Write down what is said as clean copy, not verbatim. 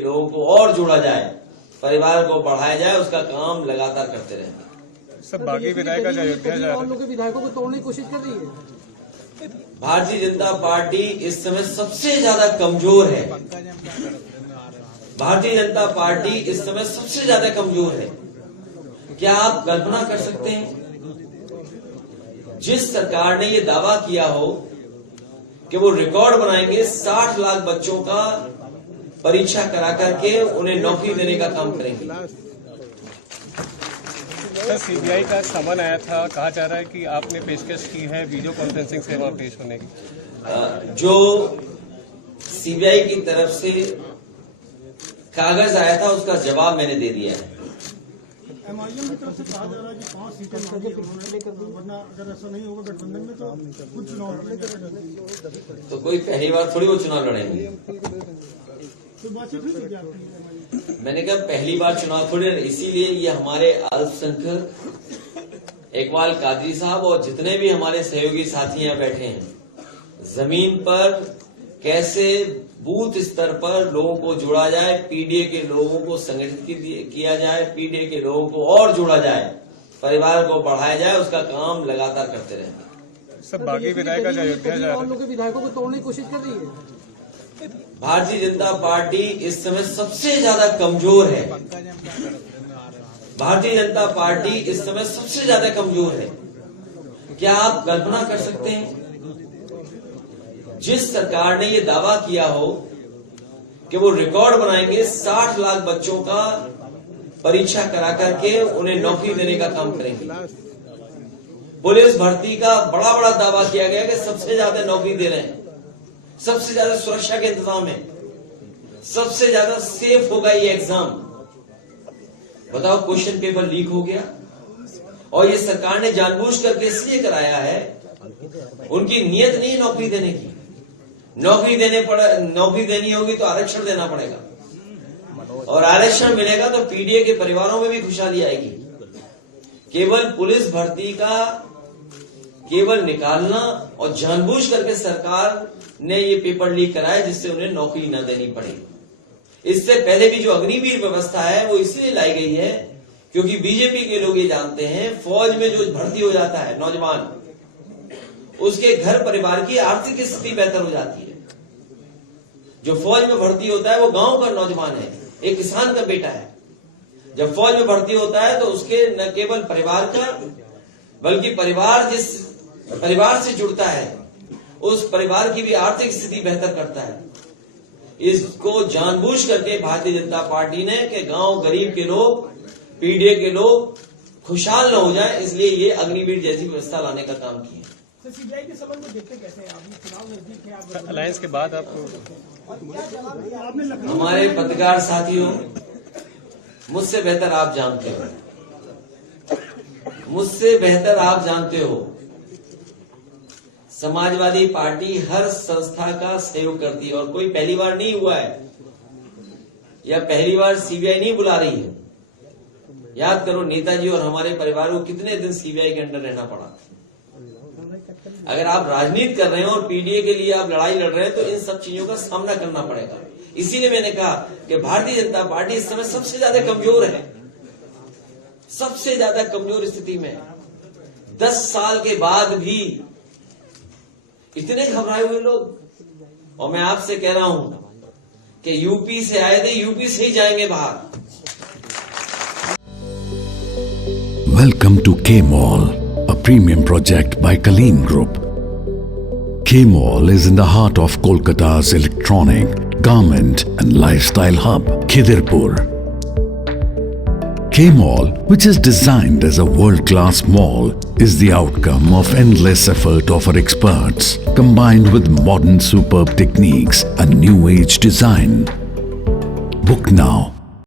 लोगों को और जोड़ा जाए, परिवार को बढ़ाया जाए, उसका काम लगातार करते रहेंगे। सब बाकी विधायक विधायकों को तोड़ने की कोशिश कर रही है। भारतीय जनता पार्टी इस समय सबसे ज्यादा कमजोर है। भारतीय जनता पार्टी इस समय सबसे ज्यादा कमजोर है। क्या आप कल्पना कर सकते हैं, जिस सरकार ने ये दावा किया हो कि वो रिकॉर्ड बनाएंगे, 60 लाख बच्चों का परीक्षा करा करके उन्हें नौकरी देने का काम करेंगे। सर, सीबीआई का समन आया था, कहा जा रहा है कि आपने पेशकश की है वीडियो कॉन्फ्रेंसिंग से वहां पेश होने की। जो सीबीआई की तरफ से कागज आया था उसका जवाब मैंने दे दिया है। एमआईएम की तरफ से कहा जा रहा है कि 5 सीटें मांगी उन्होंने, वरना अगर ऐसा नहीं होगा गठबंधन में तो खुद चुनाव लड़ेंगे। तो कोई पहली बार थोड़ी वो चुनाव लड़ेंगे। तो बातचीत हुई थी क्या आपकी? मैंने कहा पहली बार चुनाव थोड़ी, इसीलिए ये हमारे अल्पसंख्यक इकबाल कादरी साहब और जितने भी हमारे सहयोगी साथी यहाँ बैठे हैं, जमीन पर कैसे बूथ स्तर पर लोगों को जोड़ा जाए, पीडीए के लोगों को संगठित किया जाए, पीडीए के लोगों को और जोड़ा जाए, परिवार को बढ़ाया जाए, उसका काम लगातार करते रहेंगे। सब बाकी विधायकों को तोड़ने की कोशिश कर रही है। भारतीय जनता पार्टी इस समय सबसे ज्यादा कमजोर है। भारतीय जनता पार्टी इस समय सबसे ज्यादा कमजोर है। क्या आप कल्पना कर सकते हैं, जिस सरकार ने ये दावा किया हो कि वो रिकॉर्ड बनाएंगे, 60 लाख बच्चों का परीक्षा करा करके उन्हें नौकरी देने का काम करेंगे। पुलिस भर्ती का बड़ा दावा किया गया कि सबसे ज्यादा नौकरी दे रहे हैं, सबसे ज्यादा सुरक्षा के इंतजाम है, सबसे ज्यादा सेफ होगा ये एग्जाम। बताओ, क्वेश्चन पेपर लीक हो गया और ये सरकार ने जानबूझ करके इसलिए कराया है, उनकी नीयत नहीं है नौकरी देने की। नौकरी देनी होगी तो आरक्षण देना पड़ेगा, और आरक्षण मिलेगा तो पीडीए के परिवारों में भी खुशहाली आएगी। केवल पुलिस भर्ती का केवल निकालना और जानबूझ करके सरकार ने ये पेपर लीक कराया जिससे उन्हें नौकरी न देनी पड़े। इससे पहले भी जो अग्निवीर व्यवस्था है वो इसलिए लाई गई है क्योंकि बीजेपी के लोग ये जानते हैं, फौज में जो भर्ती हो जाता है नौजवान, उसके घर परिवार की आर्थिक स्थिति बेहतर हो जाती है। जो फौज में भर्ती होता है वो गांव का नौजवान है, एक किसान का बेटा है। जब फौज में भर्ती होता है तो उसके न केवल परिवार का, बल्कि परिवार जिस परिवार से जुड़ता है उस परिवार की भी आर्थिक स्थिति बेहतर करता है। इसको जानबूझ करके भारतीय जनता पार्टी ने कि गांव गरीब के लोग, पीडीए के लोग खुशहाल न हो जाए, इसलिए ये अग्निवीर जैसी व्यवस्था लाने का काम किया। सीबीआई के संबंध में देखते कैसे हैं आप? चुनाव नजदीक है, आप अलायंस के बाद आपको हमारे पत्रकार साथियों, मुझसे बेहतर आप जानते हो, मुझसे बेहतर आप जानते हो, समाजवादी पार्टी हर संस्था का सहयोग करती है और कोई पहली बार नहीं हुआ है, या पहली बार सीबीआई नहीं बुला रही है। याद करो, नेताजी और हमारे परिवार को कितने दिन सीबीआई के अंडर रहना पड़ा। अगर आप राजनीति कर रहे हो और पीडीए के लिए आप लड़ाई लड़ रहे हैं तो इन सब चीजों का सामना करना पड़ेगा। इसीलिए मैंने कहा कि भारतीय जनता पार्टी इस समय सबसे ज्यादा कमजोर है, सबसे ज्यादा कमजोर स्थिति में। 10 साल के बाद भी इतने घबराए हुए लोग, और मैं आपसे कह रहा हूं कि यूपी से आए थे, यूपी से ही जाएंगे बाहर। Welcome to K-Mall, a premium project by Kaleen Group. K-Mall is in the heart of Kolkata's electronic, garment and lifestyle hub, Khidirpur. K-Mall, which is designed as a world-class mall, is the outcome of endless effort of our experts, combined with modern superb techniques and new age design. Book now